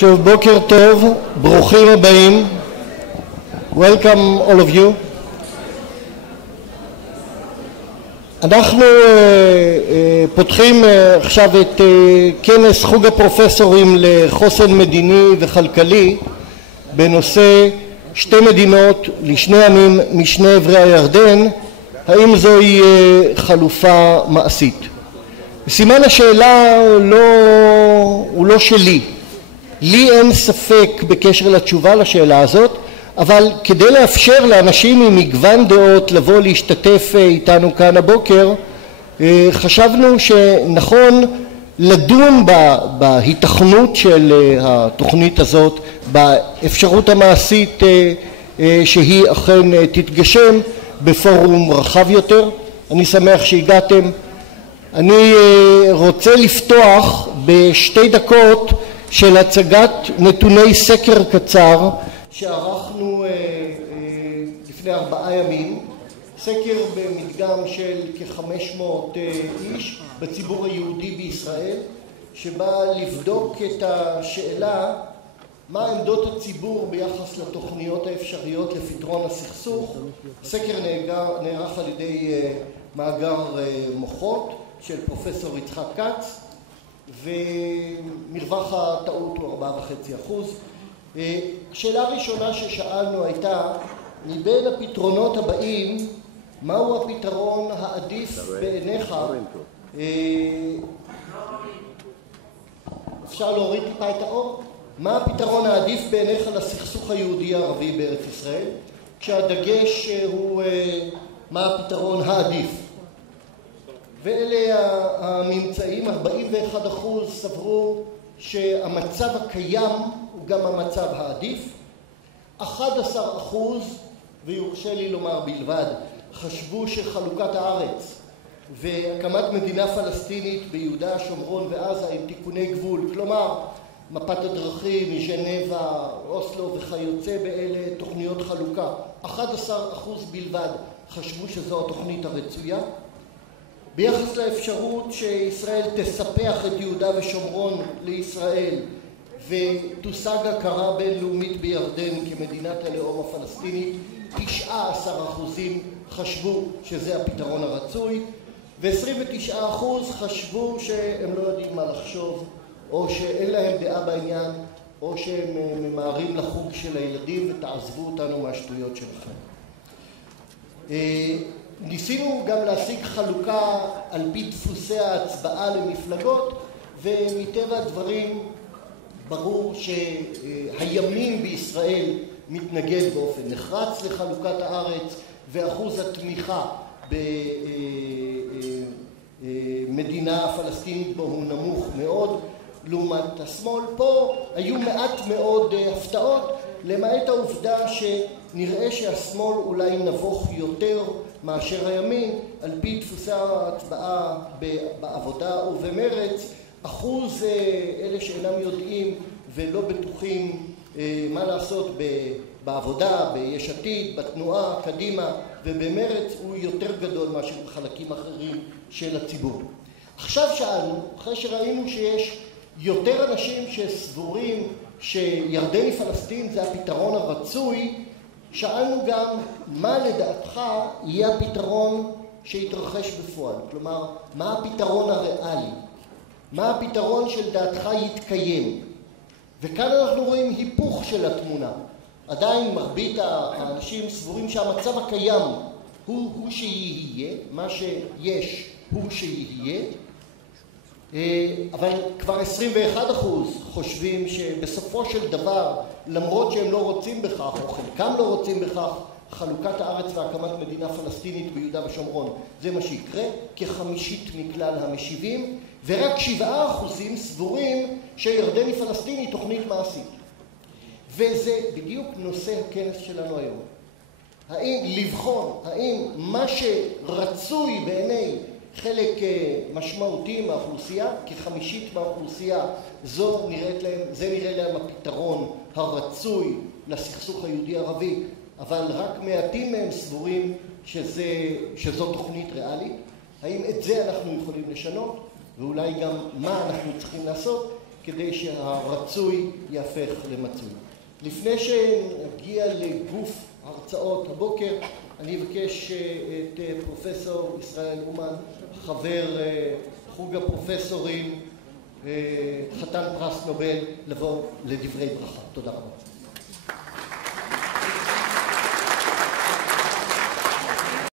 שוב בוקר טוב, ברוכים הבאים. Welcome all of you. אנחנו פותחים עכשיו את כנס חוג הפרופסורים לחוסן מדיני וכלכלי בנושא שתי מדינות לשני עמים משני עברי הירדן, האם זוהי חלופה מעשית? סימן השאלה הוא לא שלי. לי אין ספק בקשר לתשובה לשאלה הזאת, אבל כדי לאפשר לאנשים עם מגוון דעות לבוא להשתתף איתנו כאן הבוקר, חשבנו שנכון לדון בהיתכנות של התוכנית הזאת, באפשרות המעשית שהיא אכן תתגשם בפורום רחב יותר. אני שמח שהגעתם. אני רוצה לפתוח בשתי דקות של הצגת נתוני סקר קצר שערכנו לפני 4 ימים, סקר במדגם של כ-500 איש בציבור היהודי בישראל, שבא לבדוק את השאלה מה עמדות הציבור ביחס לתוכניות האפשריות לפתרון הסכסוך. סקר נערך על ידי מאגר מוחות של פרופסור יצחק כץ, ומרווח הטעות הוא 4.5%. השאלה הראשונה ששאלנו הייתה, מבין הפתרונות הבאים, מהו הפתרון העדיף בעיניך? אפשר להוריד טיפה את האור? מה הפתרון העדיף בעיניך לסכסוך היהודי-ערבי בארץ ישראל? כשהדגש הוא מה הפתרון העדיף. ואלה הממצאים. 41% סברו שהמצב הקיים הוא גם המצב העדיף. 11%, ויורשה לי לומר בלבד, חשבו שחלוקת הארץ והקמת מדינה פלסטינית ביהודה, שומרון ועזה עם תיקוני גבול, כלומר מפת הדרכים, ז'נבה, אוסלו וכיוצא באלה תוכניות חלוקה, 11% בלבד חשבו שזו התוכנית הרצויה. ביחס לאפשרות שישראל תספח את יהודה ושומרון לישראל ותושג הכרה בינלאומית בירדן כמדינת הלאום הפלסטינית, 19% חשבו שזה הפתרון הרצוי, ו29% חשבו שהם לא יודעים מה לחשוב, או שאין להם דעה בעניין, או שהם ממהרים לחוג של הילדים ותעזבו אותנו מהשטויות שלכם. ניסינו גם להשיג חלוקה על פי דפוסי ההצבעה למפלגות, ומטבע הדברים ברור שהימין בישראל מתנגד באופן נחרץ לחלוקת הארץ, ואחוז התמיכה במדינה פלסטינית בו הוא נמוך מאוד לעומת השמאל. פה היו מעט מאוד הפתעות, למעט העובדה שנראה שהשמאל אולי נבוך יותר מאשר הימין. על פי דפוסי ההצבעה בעבודה ובמרץ, אחוז אלה שאינם יודעים ולא בטוחים מה לעשות בעבודה, ביש עתיד, בתנועה, קדימה ובמרץ הוא יותר גדול מאשר בחלקים אחרים של הציבור. עכשיו שאלנו, אחרי שראינו שיש יותר אנשים שסבורים שירדן פלסטין זה הפתרון הרצוי, שאלנו גם מה לדעתך יהיה הפתרון שיתרחש בפועל. כלומר, מה הפתרון הריאלי? מה הפתרון של דעתך יתקיים? וכאן אנחנו רואים היפוך של התמונה. עדיין מרבית האנשים סבורים שהמצב הקיים הוא שיהיה, מה שיש הוא שיהיה, אבל כבר 21% חושבים שבסופו של דבר, למרות שהם לא רוצים בכך, או חלקם לא רוצים בכך, חלוקת הארץ והקמת מדינה פלסטינית ביהודה ושומרון, זה מה שיקרה, כחמישית מכלל המשיבים, ורק 7% סבורים שירדן פלסטין היא תוכנית מעשית. וזה בדיוק נושא הכנס שלנו היום. לבחון האם מה שרצוי בעיני חלק משמעותי מהאוכלוסייה, כחמישית מהאוכלוסייה, זה נראה להם הפתרון הרצוי לסכסוך היהודי-ערבי, אבל רק מעטים מהם סבורים שזו תוכנית ריאלית. האם את זה אנחנו יכולים לשנות, ואולי גם מה אנחנו צריכים לעשות כדי שהרצוי יהפך למצוי. לפני שנגיע לגוף הרצאות הבוקר, אני אבקש את פרופסור ישראל אומן, חבר חוג הפרופסורים, חתן פרס נובל, לבוא לדברי ברכה. תודה רבה.